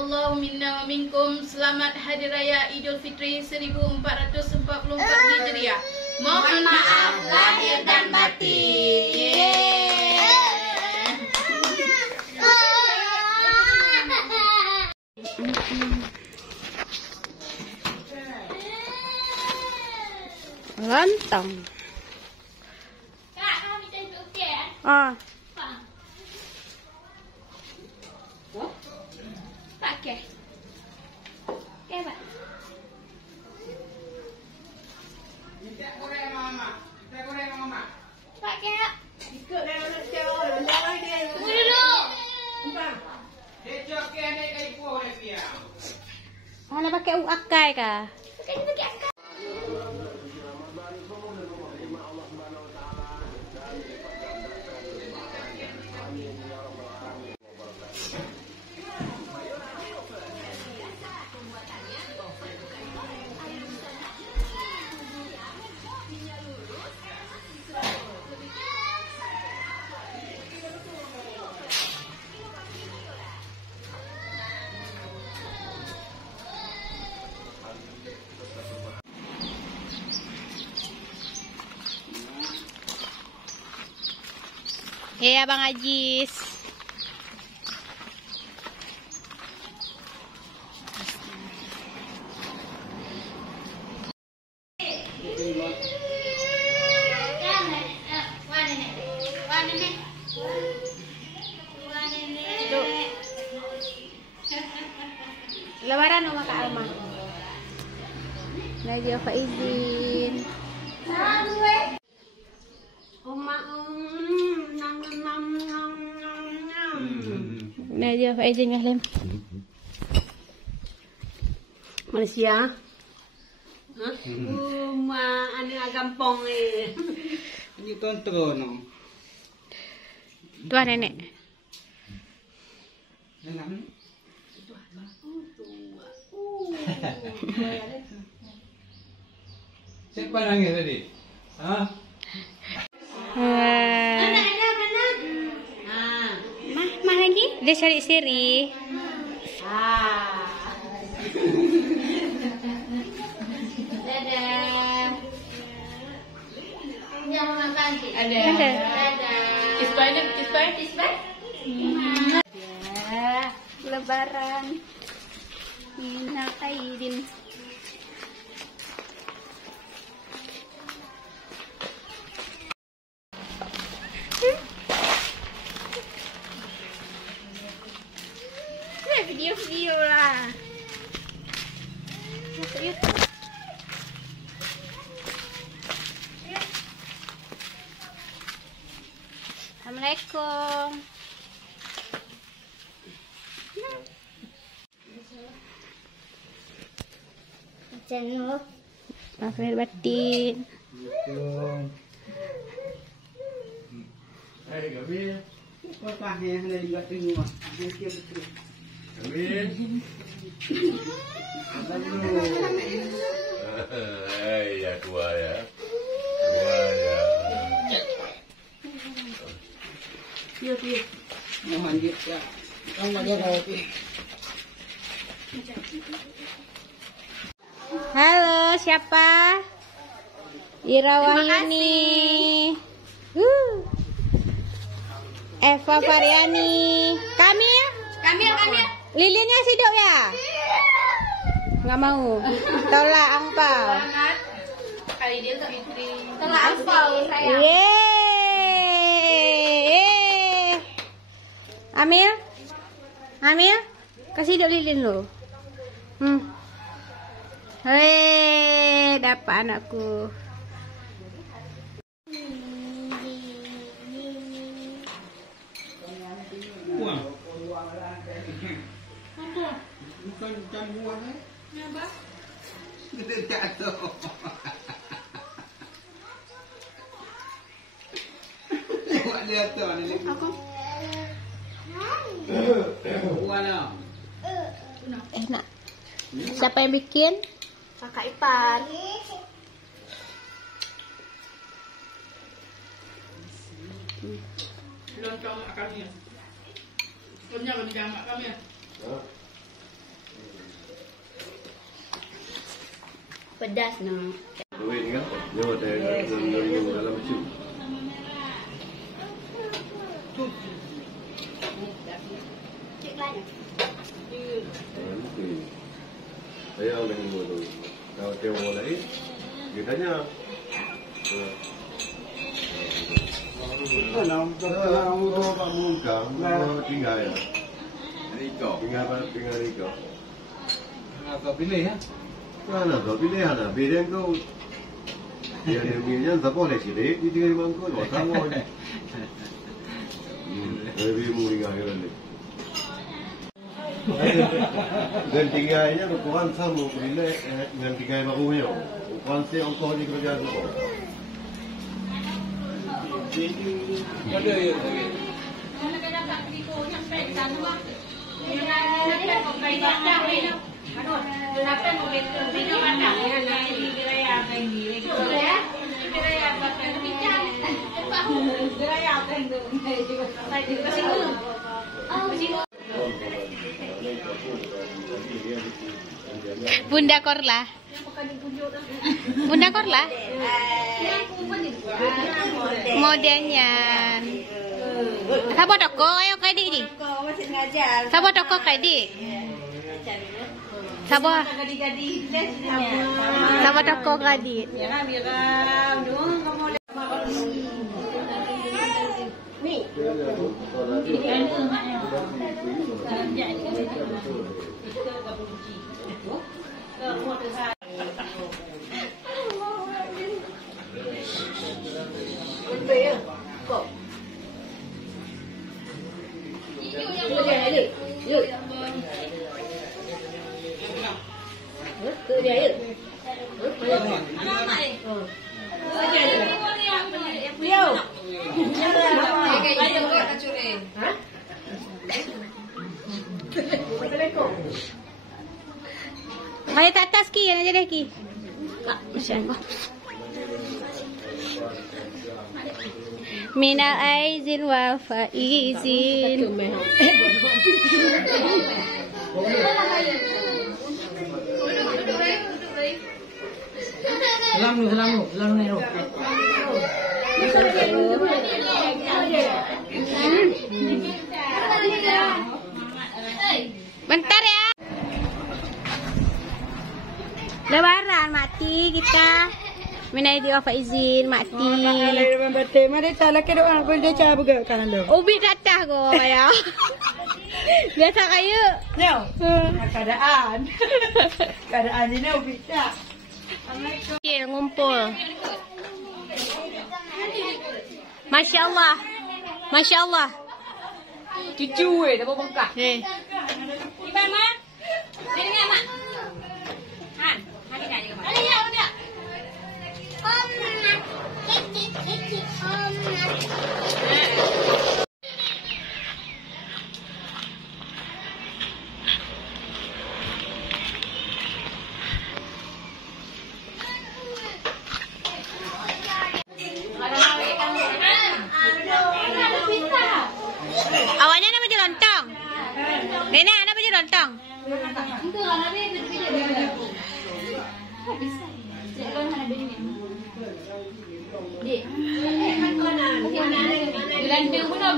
Taqabbalallahu minna wa minkum. Selamat Hari Raya Idul Fitri 1444 Hijriah. Mohon maaf lahir dan batin. Lontong. Kak, kamu minta itu oke ya? Ah. Pakai. Oke, Pak. Minta goreng mama. Minta goreng mama. Pakai ya. Ikut dah nak cakap orang dia. Tunggu dulu. Bukan. Dia cakap ada kai po dia. Mana pakai uakai kah? Pakai akak. Ya, Bang Ajis. Lebaran sama Kak Alma. Najwa Faizin. Najwa Faizin Muslim. Malaysia. Hah? Ane gampang eh. Ini kontrol no. Tuan nenek. Jangan. Siapa nangis tadi? Hah? Mah lagi? Dia cari siri. Dadah. Jangan makan sih. Ada. Dadah. Ispai. Ya, Lebaran. Minal aidin. Video lah. Masuk YouTube. Assalamualaikum. Channel. Maaf lahir batin. Hai, Gabriel. Kau pakai yang ada di batu rumah. Dia siap betul. Gabriel. Ya tua ya. Siap. Mohon dia ya. Kamu dia roti. Halo, siapa? Irawahini. Eva Variani. Kamil. Lilinnya hidup ya? Nggak mau. Tolak angpau. Hari Idul Fitri. Tolak angpau saya. Yeay. Amil, kasih hidup lilin lo. Hei, dapat anakku. Buang. Bukan jam buang eh. Kenapa? Kita jatuh. Buat dia tu ni. Apa? Buang lah. Enak. Siapa yang bikin? Kakak ipar. Lontong mak kami. Lontong bagi mak kami. Pedas nak. Duit ni kan? Dia ada dalam baju. Saya orang ni tu. Kalau dia orang lain, dia tanya. Kalau Pak Muka, tinggal ya. Tinggal Riko. Kau pilih ya? Mana tu pilihan lah. Pilihan kau. Dia punya tak boleh sih. Dia tinggal di bangku. Sama. Lebih mulia lagi. Dan tinggalnya ukuran sama bila dengan tinggal barunya. Ukuran saya ongkos di kerajaan tu. Ada ya. Bunda Korla. Bunda Korla. Modelnya. Sabar toko ayo kay di. Sabar toko kay di. Sabar. Sabar toko kay di. Mari tak atas ki, yang ada ki. Masya-Allah. Minal aizin wal faizin. Selang ni. Bentar ya. Lebaran mati kita. Minal aizin wal faizin mati. Mari salah ke doa aku dia cara buka kanan dia. Ubi datah go ya. Biasa kayu. Nyo. Keadaan ini ubi tak. Okay, ngumpul. Masya Allah. Masya Allah. Cucu dah bengkak. Iban mak. Sini ni mak. Han, mari dah juga mak. Ada ya, ada. Awaknya nama je lontong. Nenek nama je lontong. Belanda pun nak